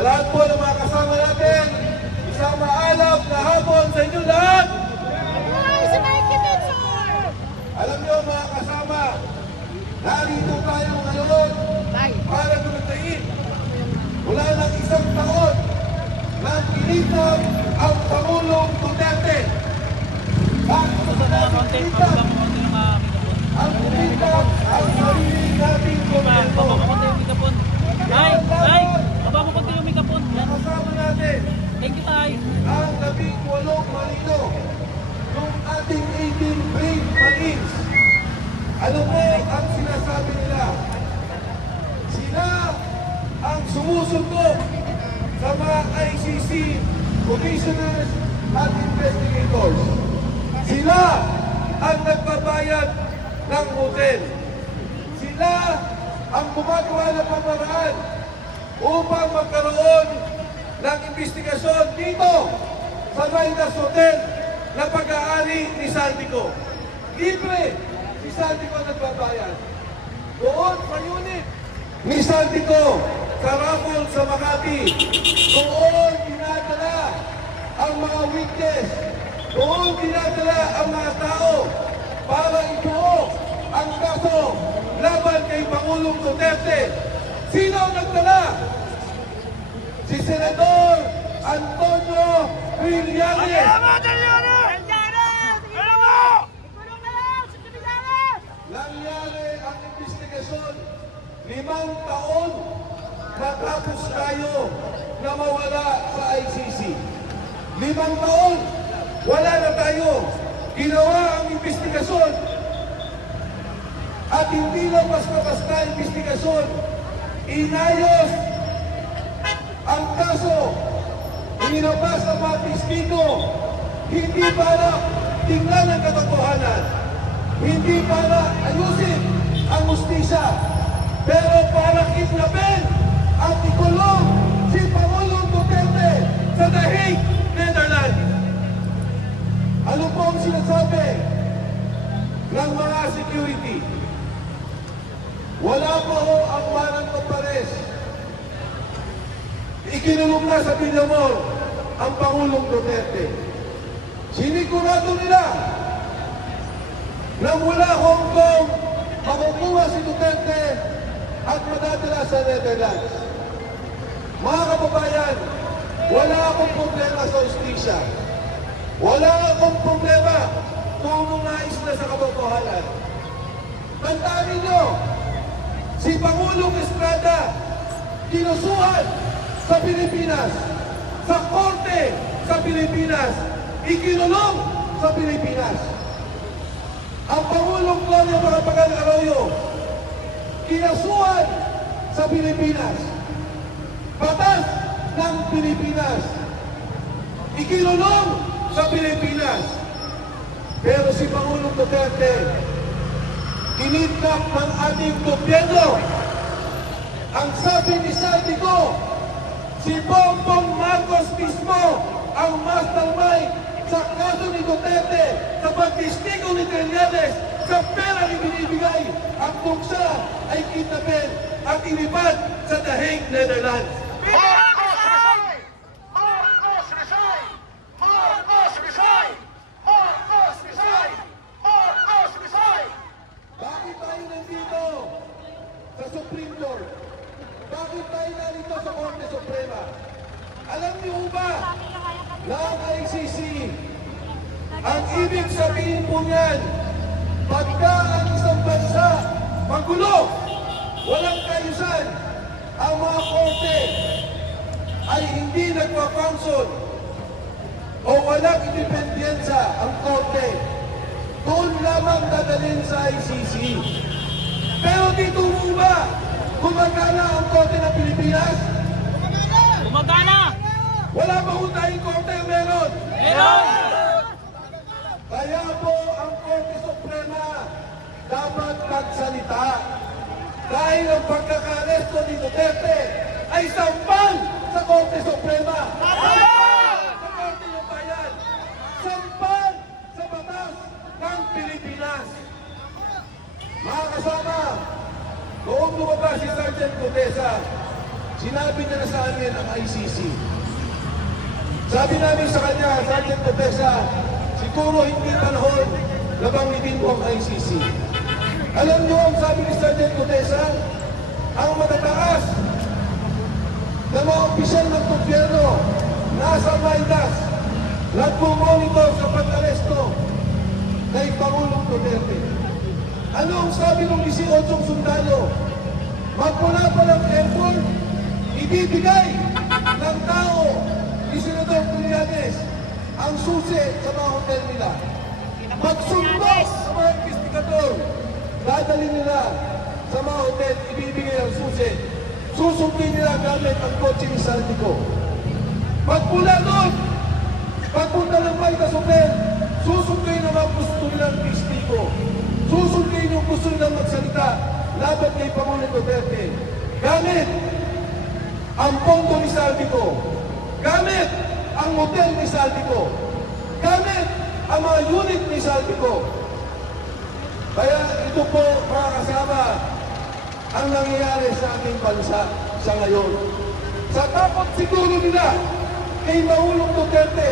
lahat po ng mga kasama natin, isang maalap na hapon sa inyo lahat. Alam niyo mga kasama, narito tayo ngayon para gumitayin. Wala ng isang taon na kinitap ang Pangulong Duterte. Ang kinitap ang sarili nating gobyerno. Kasama natin ang 18 marino ng ating 18 brave marines. Ano po ang sinasabi nila? Sila ang sumusuko sa mga ICC commissioners at investigators. Sila ang nagbabayad ng hotel. Sila ang gumagawa ng pamaraan upang magkaroon ng investigasyon dito sa Midas Hotel na pag-aari ni Saldico. Libre si Saldico nagbabayad. Doon sa unit ni Saldico sa Raffles sa Makati, doon dinadala ang mga witness, doon dinadala ang mga tao para ituo ang kaso laban kay Pangulong Duterte. Sino ang nagdala? Si Senador Antonio Trillanes. Nangyari ang investigasyon 5 taon matapos tayo na mawala sa ICC. 5 taon, wala na tayo. Ginawa ang investigasyon. At hindi lang basta-basta investigasyon. Inayos ang kaso. Inilabas ang mga testigo. Hindi para tingnan ang katotohanan. Hindi para ayusin ang justisya. Pero para kidnapin at ikulong si Pangulong Duterte sa The Hague, Netherlands. Ano po ang sinasabi ng mga security? Wala pa ho ang warrant of arrest. Ikinulong na sa Villamor ang Pangulong Duterte. Sinigurado nila na mula Hong Kong makukuha si Duterte at madadala sa Netherlands. Mga kababayan, wala akong problema sa justisya. Wala akong problema kung nais na sa katotohanan. Tandaan ninyo, si Pangulong Estrada kinusuhan sa Pilipinas, sa korte sa Pilipinas, ikinulong sa Pilipinas. Ang Pangulong Gloria Macapagal Arroyo kinasuhan sa Pilipinas. Batas ng Pilipinas. Ikinulong sa Pilipinas. Pero si Pangulong Duterte kinidnap ng ating gobyerno. Ang sabi ni Saldico, si Bongbong Marcos mismo ang mastermind sa kaso ni Duterte sa pagtistigo ni Trillanes sa pera ni binibigay ang buksa ay kidnapin at inipad sa The Hague, Netherlands. Marcos resign! Marcos resign! Marcos resign! Marcos resign! Marcos resign! Bakit tayo nandito sa Supreme Court? Bakit tayo nandito sa Korte Suprema? Alam niyo ba na ang ICC, ang ibig sabihin po niyan, pagka ang isang bansa magulo, walang kaayusan, ang mga korte ay hindi nagpa-function o walang independensa ang korte, doon lamang dadalhin sa ICC. Pero dito mo ba gumagana ang korte ng Pilipinas? Gumagana! Wala ba ho tayong korte meron? Meron! Kaya po ang Korte Suprema dapat magsalita. Dahil ang pagkakaresto ni Duterte ay sampal sa Korte Suprema. Sampal sa Korte ng Bayan. Sampal sa batas ng Pilipinas. Mga kasama, noong lumabas si Sergeant Gutesa, Sinabi niya na sa amin ang ICC. Sabi namin sa kanya, Sergeant Cotesa, siguro hindi panahon na banggitin mo ang ICC. Alam niyo ang sabi ni Sergeant Cotesa, ang matataas na mga opisyal ng gobyerno nasa Maidas nagpo-monitor sa pag-aresto kay Pangulong Duterte. Ano ang sabi ng 18 sundalo? Magmula pa ng airport, ibibigay ng tao ni Senador Trillanes ang susi sa mga hotel nila. Magsumbok sa mga investigador, dadali nila sa mga hotel, ibibigay ang susi. Susundin nila gamit ang kotse ni Saldico. Magmula doon, pagpunta ng Maidas Hotel, susundin ang mga gusto nilang testigo. Susundin yung gusto nilang magsalita laban kay Pangulong Duterte. Gamit ang pondo ni Saldico. Gamit ang hotel ni Saldico. Gamit ang mga unit ni Saldico. Kaya ito po mga kasama ang nangyayari sa ating bansa sa ngayon. Sa takot siguro nila kay Pangulong Duterte,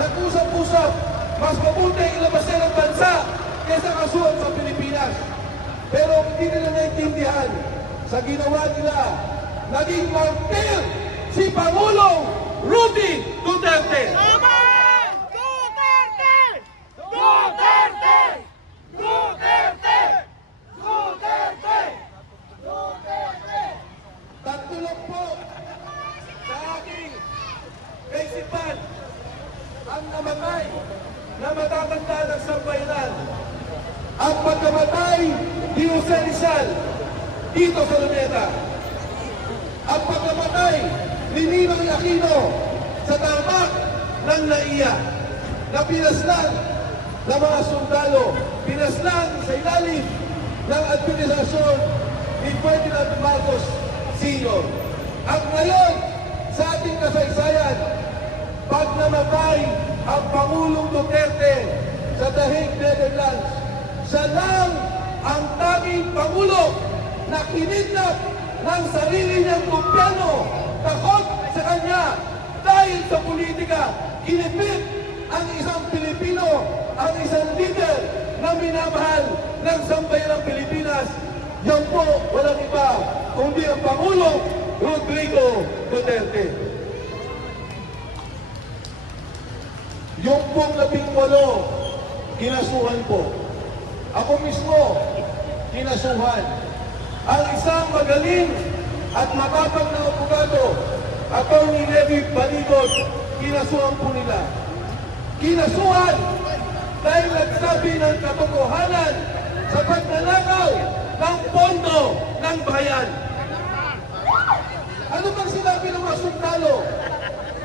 nag-usap-usap, mas mabuti ilabas nila ang bansa kaysa kasuhan sa Pilipinas. Pero hindi nila naintindihan sa ginawa nila, naging martir si Pangulong Rudy Duterte. Duterte! Duterte! Duterte! Duterte! Duterte! Tatlo lang po sa aking kaisipan ang namatay na matatanda ng sambayanan. Ang pagkamatay ni Jose Rizal dito sa Luneta. Ang pagkamatay ni Ninoy Aquino sa tarmac ng NAIA na pinaslan ng mga sundalo, pinaslan sa ilalim ng administrasyon ni Ferdinand Marcos Sr. At ngayon, sa ating kasaysayan, pag namatay ang Pangulong Duterte sa The Hague, Netherlands, siya lang ang tanging Pangulo na kinidnap ng sarili niyang gobyerno. Takot sa kanya dahil sa politika, kinipit ang isang Pilipino, ang isang leader na minamahal ng sambayanang Pilipinas. Yan po, walang iba, kundi ang Pangulong Rodrigo Duterte. Yung pong 18, kinasuhan po. Ako mismo, kinasuhan. Ang isang magaling at matapang na abogado, Atty. Levi Baligot, kinasuhan po nila. Kinasuhan dahil nagsabi ng katotohanan sa pagnanakaw ng pondo ng bayan. Ano bang sinabi ng mga sundalo?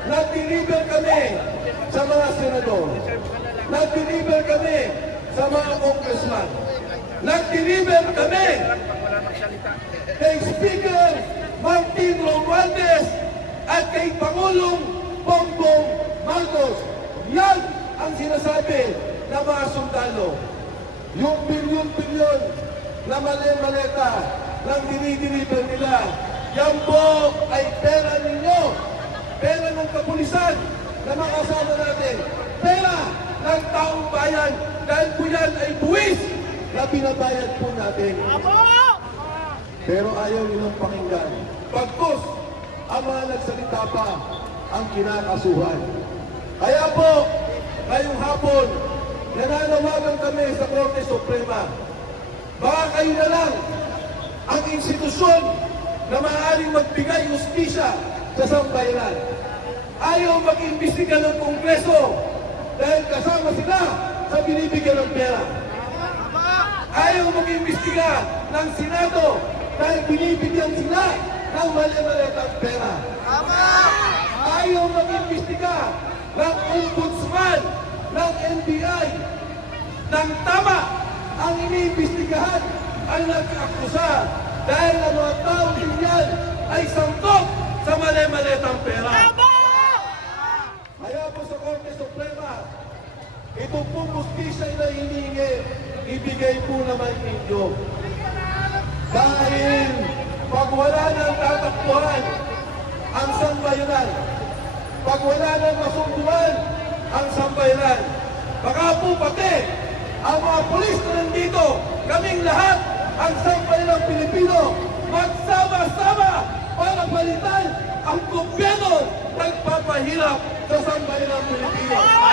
Nag-deliver kami sa mga senador. Nag-deliver kami sa mga congressman. Nag-deliver kami kay Speaker Martin Romualdez at kay Pangulong Bongbong Marcos. Yan ang sinasabi ng mga sundalo. Yung bilyon-bilyon na mali-maleta ng dinideliver nila, yan po ay pera ninyo. Pera ng kapulisan na mga kasama natin. Pera ng taong bayan dahil po yan ay buwis na binabayad po natin. Pero ayaw nilang pakinggan. Pagkus, ang mga nagsalita pa ang kinakasuhan. Kaya po, ngayong hapon, nananawagan kami sa Korte Suprema. Baka kayo na lang ang institusyon na maaaring magbigay justisya sa sambayanan. Ayaw mag-imbestiga ng Kongreso dahil kasama sila sa binibigyan ng pera. Ayaw mag-imbestiga ng Senado dahil binibigyan sila ng mali-malitang pera. Ayaw mag-imbestiga ng Ombudsman, ng NBI, ng tama ang iniimbestigahan ang nag-akusa dahil ang mga tao din yan ay sangkot sa mali-malitang pera. Kaya po sa Korte Suprema, ito pong justisya na hinihingi, ibigay po naman ninyo. Dahil pag pag wala nang tatakbuhan ang sambayanan, pag wala nang masunduan ang sambayanan, baka po pati ang mga pulis na nandito, kaming lahat, ang sambayanang Pilipino, magsama-sama para palitan ang gobyerno nagpapahirap sa sambayanang Pilipino.